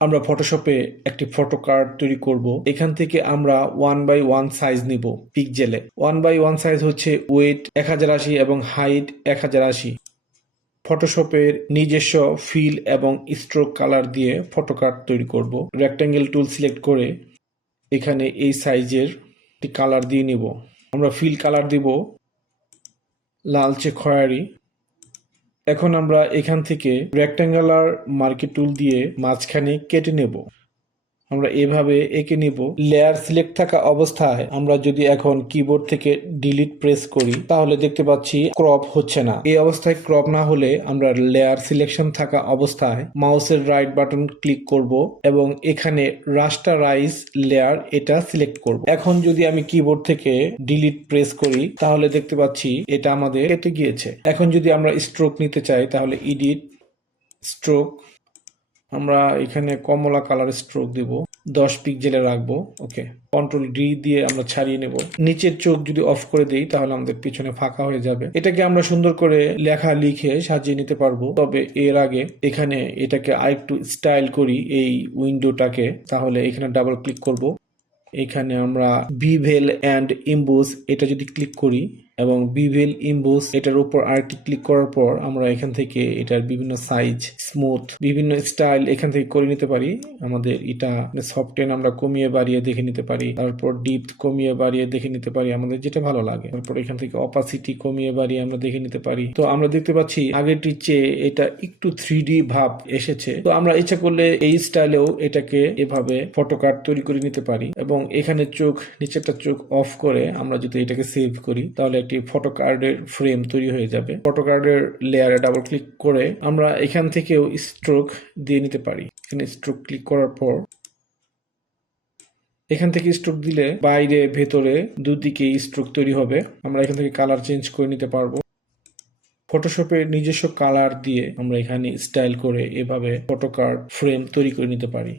আমরা ফটোশপে একটি photo card তৈরি করব। এখান থেকে আমরা 1x1 সাইজ নিব পিক্সেলে। 1x1 সাইজ হচ্ছে ওয়েট 1080 এবং হাইট 1080। ফটোশপের নিজস্ব ফিল এবং স্ট্রোক কালার দিয়ে ফটো কার্ড তৈরি করব। রেক্ট্যাঙ্গেল টুল সিলেক্ট করে এখানে এই সাইজের একটি কালার দিয়ে নিব। আমরা ফিল কালার দিব লালচে খয়েরি। এখন আমরা এখান থেকে রেক্ট্যাঙ্গুলার মার্কি টুল দিয়ে মাঝখানে কেটে নেব। আমরা এভাবে এঁকে নিব। লেয়ার সিলেক্ট থাকা অবস্থায় আমরা যদি এখন কিবোর্ড থেকে ডিলিট প্রেস করি তাহলে দেখতে পাচ্ছি ক্রপ হচ্ছে না। এই অবস্থায় ক্রপ না হলে আমরা লেয়ার সিলেকশন থাকা অবস্থায় মাউসের রাইট বাটন ক্লিক করব এবং এখানে রাস্টারাইজ লেয়ার এটা সিলেক্ট করব। এখন যদি আমি কিবোর্ড থেকে ডিলিট প্রেস করি তাহলে দেখতে পাচ্ছি এটা আমাদের কেটে গিয়েছে। এখন যদি আমরা স্ট্রোক নিতে চাই তাহলে এডিট স্ট্রোক, আমরা এখানে কমলা কালার স্ট্রোক দিব, 10 পিক্সেলে রাখবো। ওকে, কন্ট্রোল ডি দিয়ে আমরা ছাড়িয়ে নেব। নিচের চোখ যদি অফ করে দিই তাহলে আমাদের পিছনে ফাঁকা হয়ে যাবে। এটাকে আমরা সুন্দর করে লেখা লিখে সাজিয়ে নিতে পারবো। তবে এর আগে এখানে এটাকে আরেকটু স্টাইল করি এই উইন্ডোটাকে। তাহলে এখানে ডাবল ক্লিক করব। এখানে আমরা বিভেল অ্যান্ড ইম্বোস এটা যদি ক্লিক করি এবং বিভেল ইম্বোস এটার উপর আরেকটি ক্লিক করার পর আমরা এখান থেকে এটার বিভিন্ন সাইজ, স্মুথ, বিভিন্ন স্টাইল এখান থেকে করে নিতে পারি। আমাদের এটা সফটওয়্যার আমরা কমিয়ে বাড়িয়ে দেখে নিতে পারি, তারপর ডিপ কমিয়ে বাড়িয়ে দেখে নিতে পারি আমাদের যেটা ভালো লাগে। তারপর এখান থেকে অপাসিটি কমিয়ে বাড়িয়ে আমরা দেখে নিতে পারি। তো আমরা দেখতে পাচ্ছি আগেরটির চেয়ে এটা একটু 3D ভাব এসেছে। তো আমরা ইচ্ছা করলে এই স্টাইলেও এটাকে এভাবে ফটো কার্ড তৈরি করে নিতে পারি এবং এখানে চোখ, নিচেরটা চোখ অফ করে আমরা যদি এটাকে সেভ করি তাহলে একটি ফটো কার্ডের ফ্রেম তৈরি হয়ে যাবে। ফটো কার্ডের লেয়ারে ডাবল ক্লিক করে আমরা এখান থেকেও স্ট্রোক দিয়ে নিতে পারি। এখানে স্ট্রোক ক্লিক করার পর এখান থেকে স্ট্রোক দিলে বাইরে ভেতরে দুদিকে স্ট্রোক তৈরি হবে। আমরা এখান থেকে কালার চেঞ্জ করে নিতে পারবো। ফটোশপের নিজস্ব কালার দিয়ে আমরা এখানে স্টাইল করে এভাবে ফটো কার্ড ফ্রেম তৈরি করে নিতে পারি।